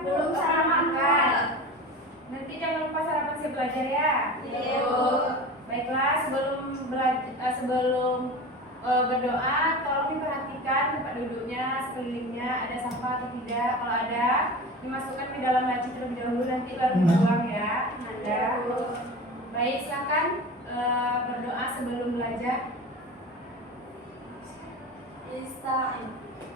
Belum cara makan. Nanti jangan lupa sarapan siap belajar ya. Iya. Baiklah, sebelum berdoa, tolong diperhatikan tempat duduknya, sekelilingnya ada sampah atau tidak. Kalau ada, dimasukkan ke dalam laci terlebih dahulu, nanti baru dibuang ya. Ada. Baik, silakan berdoa sebelum belajar.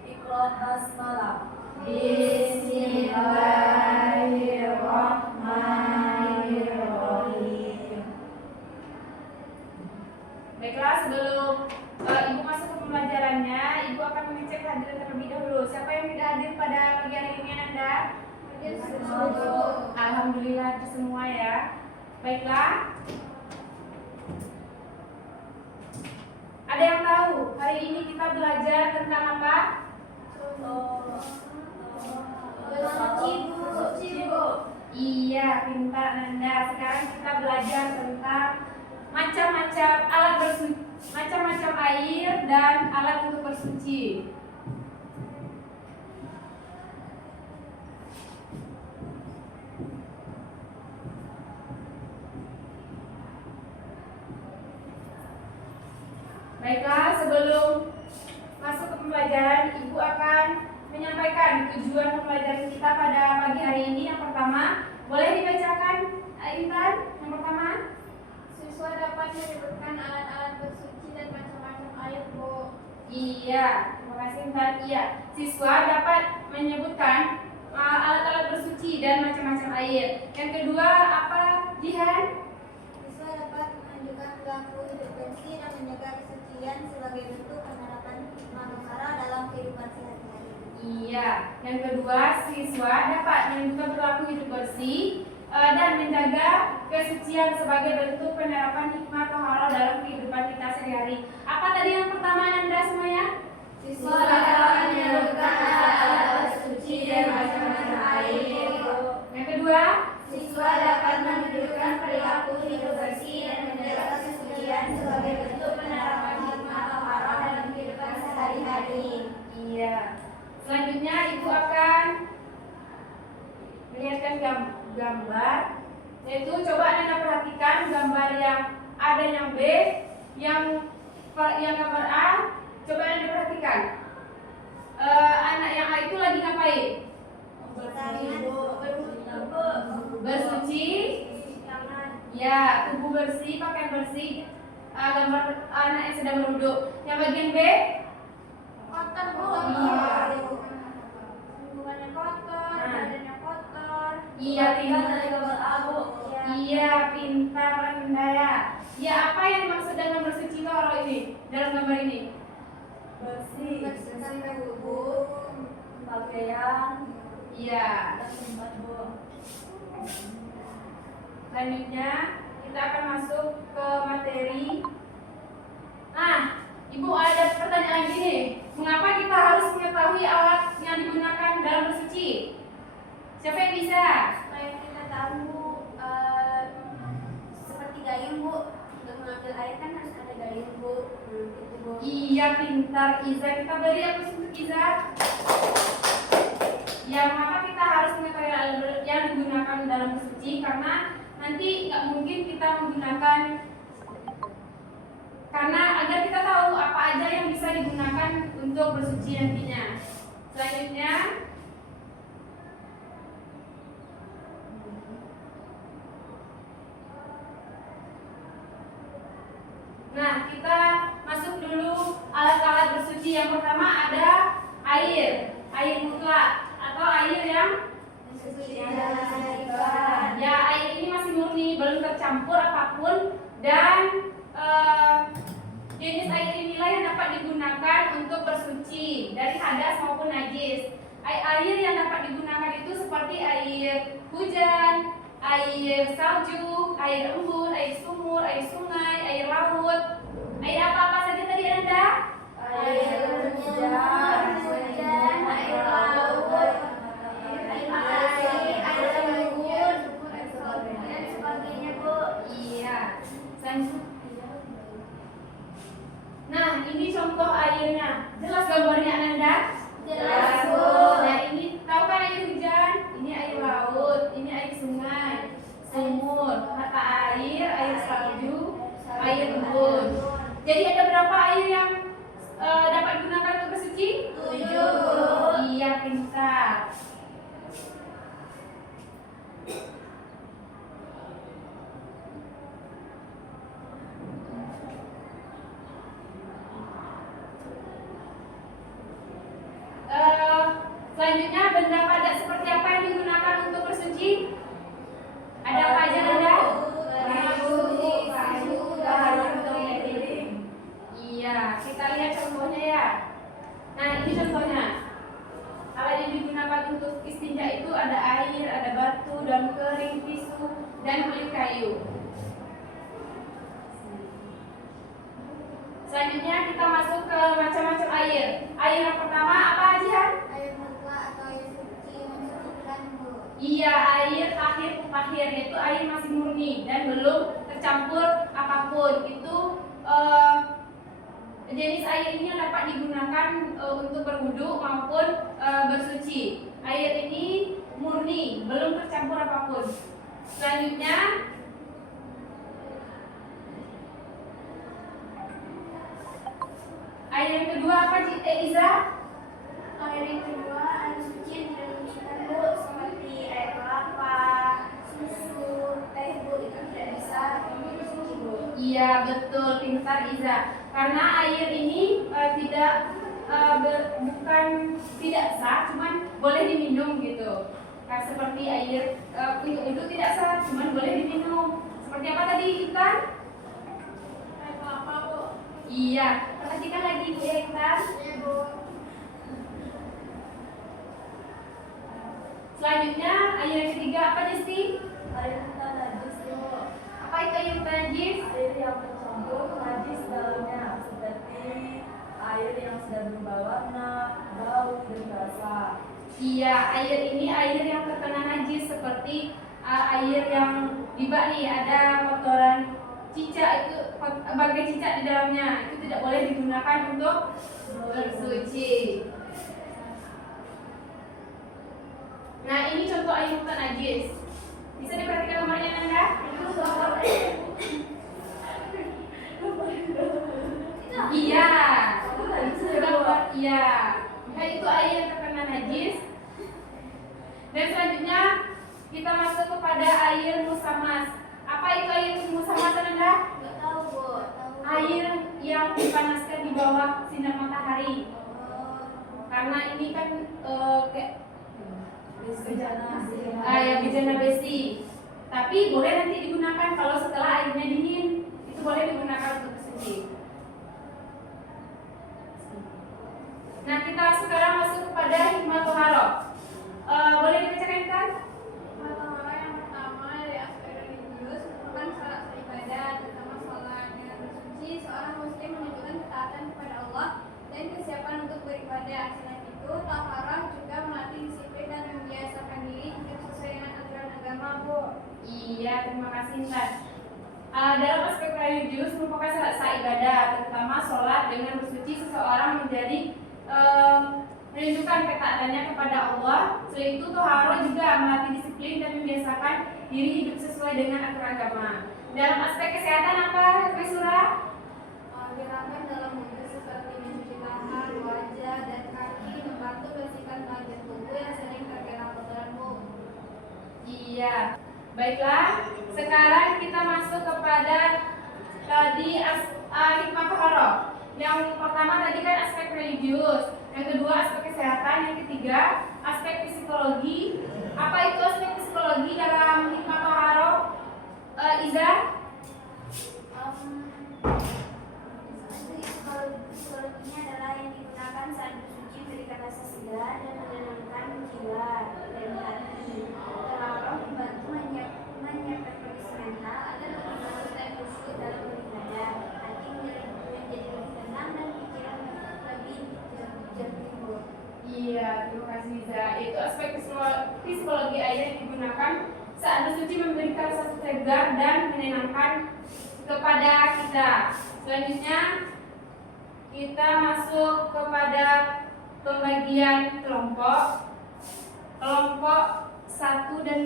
Iqra basmalah. Bismillahirrahmanirrahim. Baiklah, sebelum Ibu masuk ke pembelajarannya, Ibu akan mengecek kehadiran terlebih dahulu. Siapa yang tidak hadir pada pagi hari ini, Anda? Alhamdulillah itu semua ya. Baiklah. Ada yang tahu hari ini kita belajar tentang apa? Bersuci, Bu. Iya, pintar Nanda. Sekarang kita belajar tentang macam-macam air dan alat untuk bersuci. Baiklah, sebelum masuk ke pembelajaran, Ibu akan menyampaikan tujuan pembelajaran kita pada pagi hari ini. Yang pertama, boleh dibacakan Intan? Yang pertama, Siswa dapat menyebutkan alat-alat bersuci dan macam-macam air, Bu. iya, terima kasih Intan. Iya, siswa dapat menyebutkan alat-alat bersuci dan macam-macam air. Yang kedua, apa, Jihan? Siswa dapat menunjukkan perilaku hidup bersih dan menjaga kesucian sebagai bentuk penerapan hikmah mukharah dalam kehidupan sehari-hari. Iya, yang kedua, siswa dapat menunjukkan perilaku hidup bersih dan menjaga kesucian sebagai bentuk penerapan hikmah toharoh dalam kehidupan kita sehari-hari. Apa tadi yang pertama Anda semuanya? Siswa dapat menyebutkan alat-alat bersuci dan macam-macam air. Yang kedua, Siswa dapat menunjukkan perilaku hidup bersih dan menjaga kesucian sebagai bentuk penerapan hikmah toharoh dalam kehidupan sehari-hari. iya. Selanjutnya Ibu akan melihatkan gambar, yaitu coba Anda perhatikan gambar yang ada yang B, yang gambar A. Coba Anda perhatikan. Anak yang A itu lagi ngapain? Bersuci. Ya, tubuh bersih, pakaian bersih. Gambar anak yang sedang duduk. Yang bagian B? Kotor, Bu. Iya. Lingkungannya kotor, badannya kotor. Iya, pintar. Abu. Iya, pintar Anda ya. Ya, apa yang dimaksud dengan bersuci toharoh ini dalam gambar ini? Bersih, Bersihkan tubuh, pakaian, Iya. dan tempat buang. Selanjutnya kita akan masuk ke materi. Ibu ada pertanyaan gini. Mengapa kita harus mengetahui alat yang digunakan dalam bersuci? Siapa yang bisa? Supaya kita tahu seperti gayung, Bu. Untuk mengambil air kan harus ada gayung, Bu. Itu, Bu. Iya, pintar Iza. Kita beri apa untuk Iza? Ya, mengapa kita harus mengetahui alat yang digunakan dalam bersuci? Karena nanti nggak mungkin kita menggunakan, karena agar kita tahu apa aja yang bisa digunakan untuk bersuci nantinya. Selanjutnya, nah kita masuk dulu alat-alat bersuci. Yang pertama ada air mutlak atau air yang ya, air ini masih murni, belum tercampur apapun, dan jenis air inilah yang dapat digunakan untuk bersuci dari hadas maupun najis. Air yang dapat digunakan itu seperti air hujan, air salju, air embun, air sumur, air sungai, air laut. Air apa-apa saja tadi Anda? Air hujan, air laut, air embun, dan sebagainya, Bu. Iya. Nah, ini contoh airnya. Jelas gambarnya Anda? Jelas, Bu. Nah, ini tahu kan air hujan? Ini pintar. Selanjutnya benda padat seperti apa yang digunakan untuk bersuci? Ada apa aja Nanda? Iya, kita lihat contohnya ya. Nah, ini contohnya. Alat yang digunakan untuk istinja itu ada air, ada batu, daun kering, tisu, dan kulit kayu. Selanjutnya kita masuk ke macam-macam air. Air yang pertama apa Jihan? Air mutlak atau air suci mensucikan, Bu. Iya, air akhir mutakhir, yaitu air masih murni dan belum tercampur apapun. Itu jenis air ini yang dapat digunakan untuk berwudu maupun bersuci. Air ini murni, belum tercampur apapun. Selanjutnya air yang kedua apa Iza? Air yang kedua, air suci yang tidak disucikan, Bu, seperti air kelapa, susu, teh, Bu, itu tidak bisa disuci, Bu. Iya betul, pintar Iza. Karena air ini bukan tidak sah, cuman boleh diminum gitu. Nah, seperti air untuk wudhu tidak sah, cuman boleh diminum. Seperti apa tadi Intan? Air kelapa, Bu. Iya, perhatikan lagi Bu ya Intan. Iya, Bu. Selanjutnya air yang ketiga apa Jesti? Air mutlak najis, Bu. Apa itu air najis? Air yang tercampur najis dalamnya, seperti air yang sudah berubah warna, bau, dan rasa. Iya, air ini air yang terkena najis seperti air yang di bak nih ada kotoran cicak, itu bagai cicak di dalamnya, itu tidak boleh digunakan untuk bersuci. Nah, ini contoh air mutlak najis. Bisa diperhatikan nomornya Nanda? Iya. Iya. Nah, itu air yang terkena najis. Dan selanjutnya kita masuk kepada air musamas. Apa itu air musamas Nanda? Nggak tahu, Bu. Air yang dipanaskan di bawah sinar matahari. Karena ini kan kayak bejana besi. Tapi boleh nanti digunakan kalau setelah airnya dingin. Itu boleh digunakan untuk bersuci. Nah, kita sekarang masuk kepada hikmah toharoh. Boleh dibacakan kan? Matahari yang pertama dari aspek religius merupakan syarat beribadah, terutama sholat. Dengan bersuci, seorang muslim menunjukkan ketaatan kepada Allah dan kesiapan untuk beribadah. Selain itu, taharah juga melatih disiplin dan membiasakan diri hidup sesuai dengan aturan agama, Bu. Iya, terima kasih Intan. Dalam aspek religius merupakan syarat sah ibadah, terutama sholat. Dengan bersuci seseorang menjadi menunjukkan ketaatannya kepada Allah. Selain itu, toharoh juga melatih disiplin dan membiasakan diri hidup sesuai dengan aturan agama. Dalam aspek kesehatan apa, Resura? Gerakan dalam wudhu seperti mencuci tangan, wajah, dan kaki membantu bersihkan bagian tubuh yang sering terkena kotoran, Bu. Iya. Baiklah, sekarang kita masuk kepada tadi hikmah toharoh. Yang pertama tadi kan aspek religius, yang kedua aspek kesehatan, yang ketiga aspek psikologi. Apa itu aspek psikologi dalam hikmah toharoh? Iza? Psikologinya adalah yang digunakan saat bersuci memberikan rasa segar dan menenangkan jiwa dan hati. Toharoh membantu menyiapkan kondisi mental agar lebih bagus dan khusyuk dalam beribadah. Hati menjadi lebih tenang dan pikiran lebih jernih, Bu. Iya, terima kasih Iza. Itu aspek psikologi air yang digunakan saat bersuci memberikan rasa segar dan menenangkan kepada kita. Selanjutnya kita masuk kepada pembagian kelompok. Kelompok 1 dan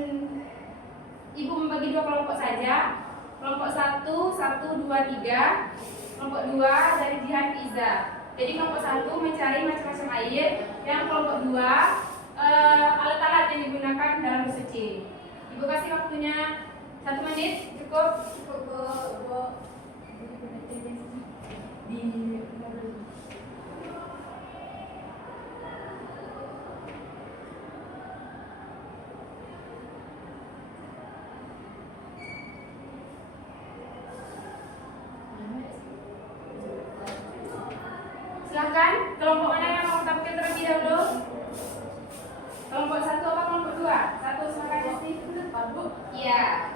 Ibu membagi 2 kelompok saja. Kelompok 1, 1, 2, 3. Kelompok 2 dari Jihan Iza. Jadi kelompok 1 mencari macam-macam air. Yang kelompok 2 Ibu kasih waktunya 1 menit, cukup? Silahkan, kelompok mana yang mau tampil terlebih dahulu? Kelompok 1 apa kelompok 2? 1 silakan Desti. Bu. Iya.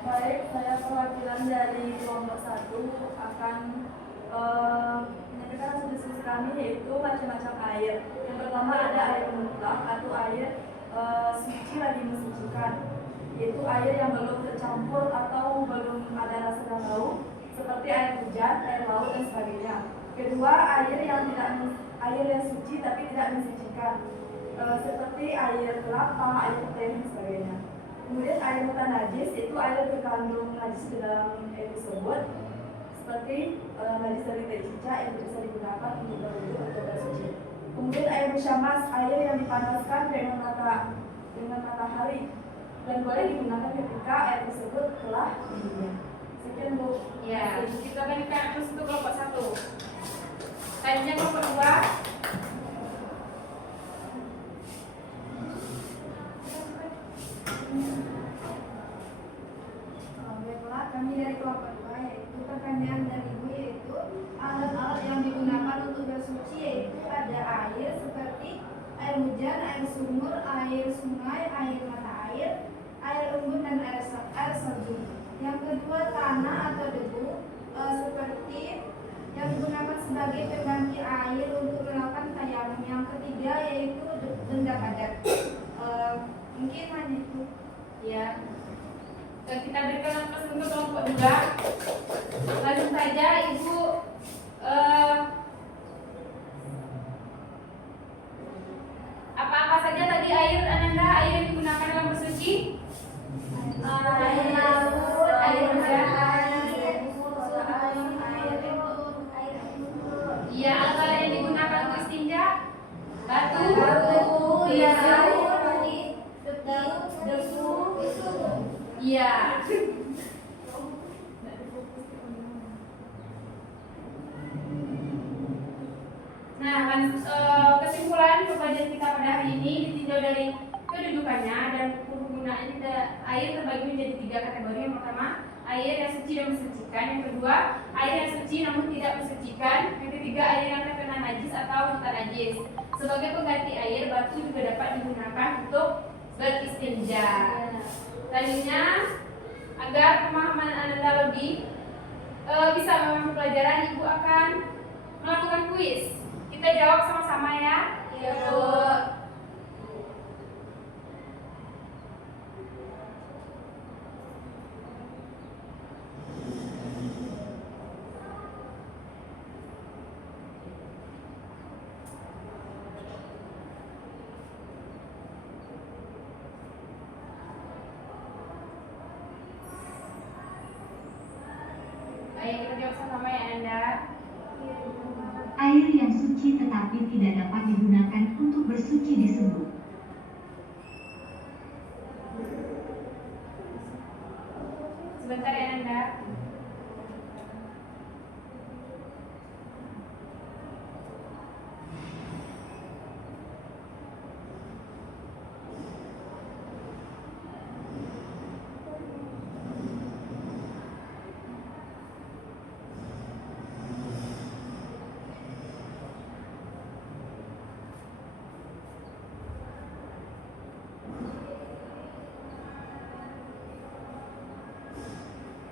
Baik, saya perwakilan dari kelompok 1 akan menyampaikan hasil diskusi kami, yaitu macam-macam air. Yang pertama ada air mutlak atau air suci lagi mensucikan, yaitu air yang belum tercampur atau belum ada rasa dan bau, seperti air hujan, air laut dan sebagainya. Kedua, air yang suci tapi tidak mensucikan, seperti air kelapa, air teh dan sebagainya. Kemudian air mutan najis, itu air terkandung najis di dalam air tersebut, seperti najis dari teh cicak yang bisa digunakan untuk berwudu atau bersuci. Kemudian air musyamas, air yang dipanaskan dengan matahari dan boleh digunakan ketika air tersebut telah dingin. Sekian Bu. Ya, kita berikan terus untuk kelompok 1. Tadinya kelompok 2. Baiklah, kami dari kelompok 2, yaitu pertanyaan dari Ibu, yaitu alat-alat yang digunakan untuk bersuci, yaitu ada air seperti air hujan, air sumur, air sungai, air mata air embun dan air salju. Yang kedua, tanah atau debu, seperti yang digunakan sebagai pengganti air untuk melakukan tayamum. Yang ketiga yaitu benda padat. Mungkin hanya itu. Ya. Dan kita berikan nafas untuk kelompok 2. Langsung saja Ibu apa-apa saja tadi air Ananda, air yang digunakan dalam bersuci? Air laut, air hujan, Iya, apa yang digunakan untuk istinja? Batu, debu, debu. Iya. Nah, kesimpulan pembelajaran kita pada hari ini ditinjau dari kedudukannya dan penggunaan air terbagi menjadi 3 kategori. Yang pertama, air yang suci dan mensucikan. Yang kedua, air yang suci namun tidak mensucikan. Yang ketiga, air yang terkena najis atau mutan najis. Sebagai pengganti air, batu juga dapat digunakan untuk beristinja. Selanjutnya, agar pemahaman Anda lebih bisa memahami pelajaran, Ibu akan melakukan kuis. Kita jawab sama-sama ya. Iya, Bu. Ayo kita jawab sama-sama ya Anda. Air yang suci tetapi tidak dapat digunakan untuk bersuci disebut. Sebentar ya Anda.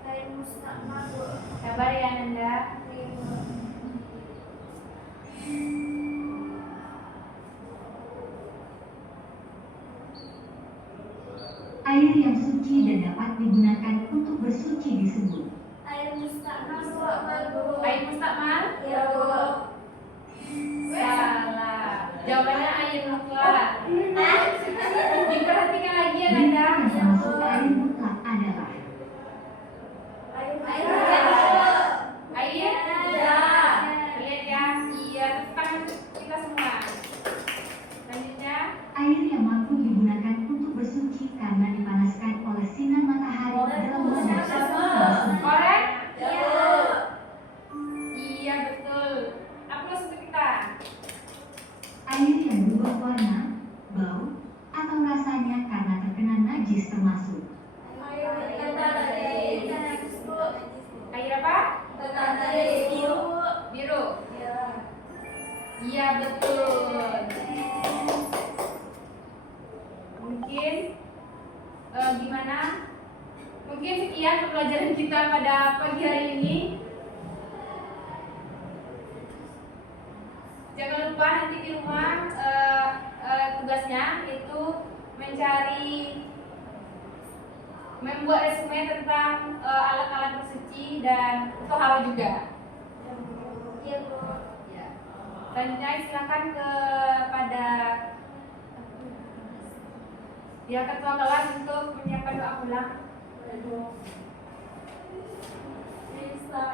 Air musnah, Bu. Sabar ya Anda. Air yang suci dan dapat digunakan untuk bersuci disebut. Air mustakmal, Bu. Air mustakmal? Iya, Bu. Salah. Jawabannya air mutlak. Diperhatikan lagi ya Air Anda. yang termasuk air mutlak adalah guys. Gimana? Mungkin sekian pembelajaran kita pada pagi hari ini. Jangan lupa nanti di rumah tugasnya itu membuat resume tentang alat-alat bersuci dan tohara juga. Iya, Bu. Ya. Selanjutnya silakan kepada ketua kelas untuk menyiapkan doa pulang. Bisa.